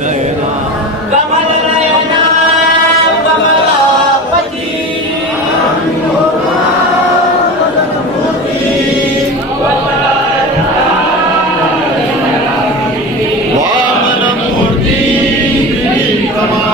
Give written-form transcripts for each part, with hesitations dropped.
नयना कमल नयना कमलापती वामन मूर्ती विक्रमा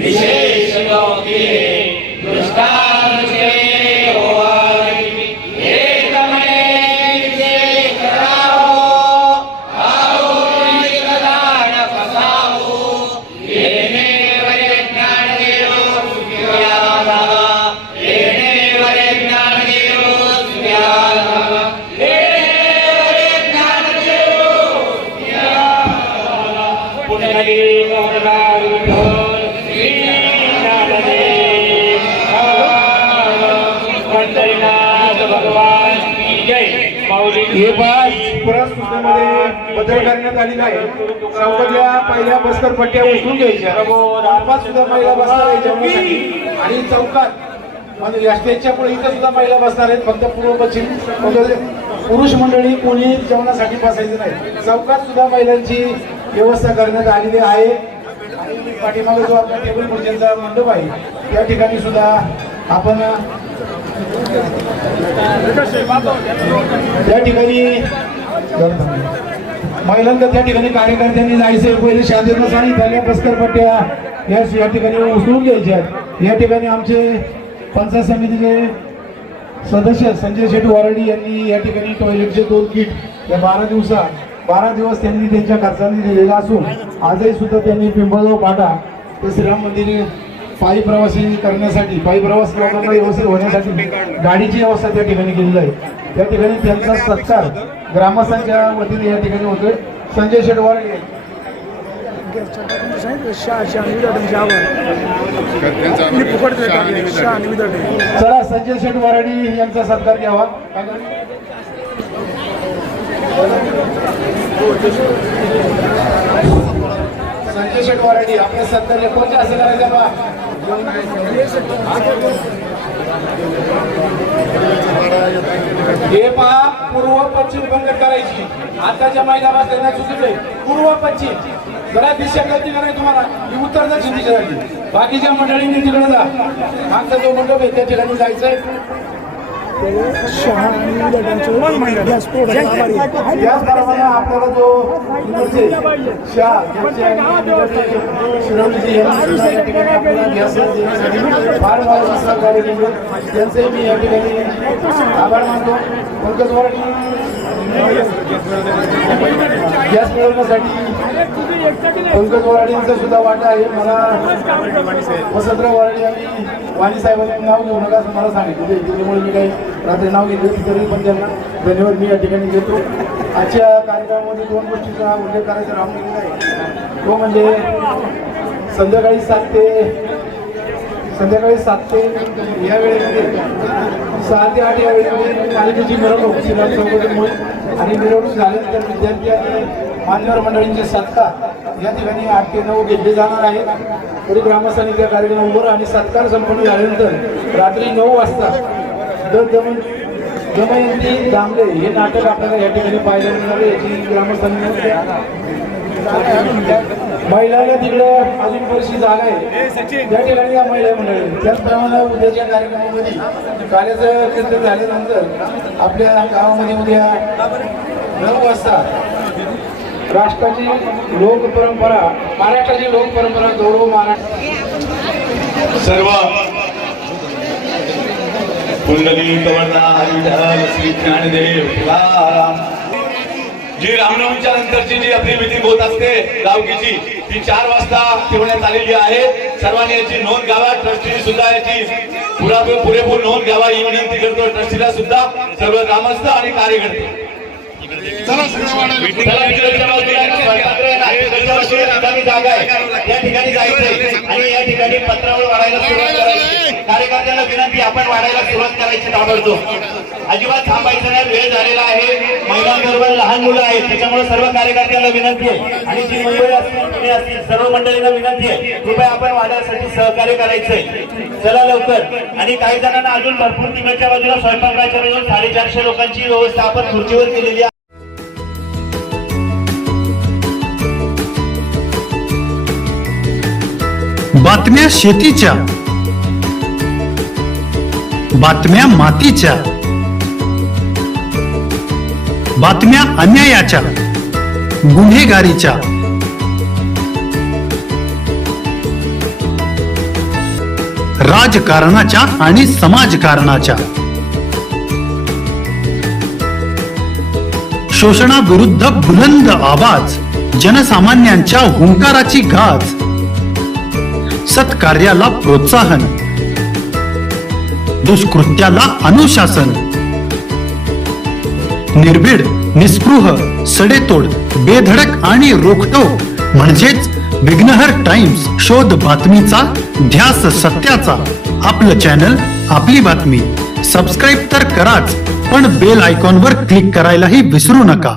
विशेष लोके दुष्टांचे हे बस पुरामध्ये बदल करण्यात आलेला आहे. चौकातल्या पहिल्या बस्तर पट्ट्या उचलून घ्यायच्या. आसपास सुद्धा महिला बसणार आहे जेवणासाठी आणि चौकात म्हणजे या स्टेजच्या पुढे इथे सुद्धा महिला बसणार आहेत. फक्त पूर्व पश्चिम पुरुष मंडळी कोणी जेवणासाठी बसायचं नाही. चौकात सुद्धा महिलांची व्यवस्था करण्यात आलेली आहे. आणि पाठीमागे जो आपला टेबल खुर्च्यांचा मंडप आहे त्या ठिकाणी सुद्धा आपण त्या ठिकाणी महिलांना त्या ठिकाणी कार्यकर्त्यांनी जायचे पहिले शांततेनं सांगितलं बस्तर पट्ट्या या ठिकाणी उचलून घ्यायच्या. या ठिकाणी आमचे पंचायत समितीचे सदस्य संजय शेठ वारडी यांनी या ठिकाणी टॉयलेटचे 2 किट या 12 दिवस त्यांनी त्यांच्या खर्चाने दिलेला असून आजही सुद्धा त्यांनी पिंपळगाव पाटा ते श्रीराम मंदिर पायी प्रवासी करण्यासाठी पायी प्रवास लोकांना व्यवस्थित होण्यासाठी गाडीची व्यवस्था त्या ठिकाणी केलेली आहे. त्या ठिकाणी त्यांचा सत्कार ग्रामस्थांच्या वतीने या ठिकाणी होतोय. संजय शेठ वारडी चला संजय शेठ वारडी यांचा सत्कार घ्यावा. संजय शेठ वारडी आपल्या सत्कार कोणत्या असं करायचं बा हे पहा पूर्व पश्चिम बंद करायची. आताच्या महिला बसताना चुकीचं आहे. पूर्व पश्चिम जरा दिशा कळती का नाही तुम्हाला? ही उत्तर दक्षिण दिशा झाली. बाकीच्या मंडळींनी तिकडे जा. आमचा जो मंडप आहे त्या ठिकाणी जायचंय. त्याचप्रमाणे आपल्याला जो इकडचे शाह यांचे आणि शिरवलीचे यांनी सुद्धा या ठिकाणी आपल्याला गॅस देण्यासाठी फार मोलाचं सहकार्य केलं. त्यांचंही मी या ठिकाणी आभार मानतो. पंकज वराडी गॅस मिळवण्यासाठी पंकज वराडींचा सुद्धा वाटा आहे. मला वसंतराव वराडी आणि वाणी साहेबांनी नाव घेऊ नका असं मला सांगितलं, त्याच्यामुळे मी काही रात्री नाव घेतलं तरी पण त्यांना धन्यवाद मी या ठिकाणी देतो. आजच्या कार्यक्रमामध्ये दोन गोष्टीचा उल्लेख करायचा राहून आहे, तो म्हणजे संध्याकाळी 7 ते या वेळेमध्ये 6 ते 8 या वेळेमध्ये पालिकेची मिरवणूक श्रीराम चौकातून आणि मिरवणूक झाल्यानंतर विद्यार्थी आणि मान्यवर मंडळींचे सत्कार या ठिकाणी 8 ते 9 घेतले जाणार आहेत. तरी ग्रामस्थांनी त्या कार्यक्रमावर आणि सत्कार संपन्न झाल्यानंतर रात्री 9 वाजता दमयंती दामले हे नाटक आपल्याला या ठिकाणी पाहायला मिळणार आहे. याची ग्रामस्थांनी महिलांना तिकडे अजून बरीचशी जागा आहे, त्या ठिकाणी या महिला मंडळी. त्याचप्रमाणे उद्याच्या कार्यक्रमामध्ये कार्याचं कीर्तन झाल्यानंतर आपल्या गावामध्ये उद्या 9 वाजता राष्ट्राची लोकपरंपरा महाराष्ट्राची लोकपरंपरा गौरव महाराष्ट्र सर्व कुंडली कवरदा विठ्ठल श्री ज्ञानदेव तुकाराम. जी रामनवमीच्या नंतरची जी आपली मीटिंग होत असते गावकीची, ती 4 वाजता ठेवण्यात आलेली आहे. सर्वांनी याची नोंद घ्यावा. ट्रस्टीने सुद्धा याची पुरेपूर नोंद घ्यावा ही विनंती करतो. ट्रस्टीला सुद्धा सर्व ग्रामस्थ आणि कार्यकर्ते जागा आहे त्या ठिकाणी जायचंय आणि या ठिकाणी पत्रावर वाढायला सुरुवात करायची. कार्यकर्त्यांना विनंती आपण वाढायला सुरुवात करायची ताबडतोब. अजिबात थांबायचं नाही, वेळ झालेला आहे. महिलांबरोबर लहान मुलं आहेत, त्याच्यामुळे सर्व कार्यकर्त्यांना विनंती आहे आणि जी मंडळी असतील सर्व मंडळींना विनंती आहे, कृपया आपण वाढायसाठी सहकार्य करायचंय. चला लवकर. आणि काही जणांना अजून भरपूर तिकडच्या बाजूला स्वयंपाकघराच्या बाजूला 450 लोकांची व्यवस्था आपण खुर्चीवर केलेली आहे. बातम्या शेतीच्या, बातम्या मातीच्या, बातम्या अन्यायाच्या, गुन्हेगारीच्या, राजकारणाच्या आणि समाजकारणाच्या, शोषणाविरुद्ध बुलंद आवाज, जनसामान्यांच्या हुंकाराची गाज, सत्कार्याला प्रोत्साहन, दुष्कृत्याला अनुशासन, निर्भीड, निस्पृह, सडेतोड, बेधडक आणि रोखटोक म्हणजेच विघ्नहर टाइम्स. शोध बातमीचा, ध्यास सत्याचा. आपलं चॅनल, आपली बातमी. सबस्क्राईब तर कराच, पण बेल आयकॉनवर क्लिक करायलाही विसरू नका.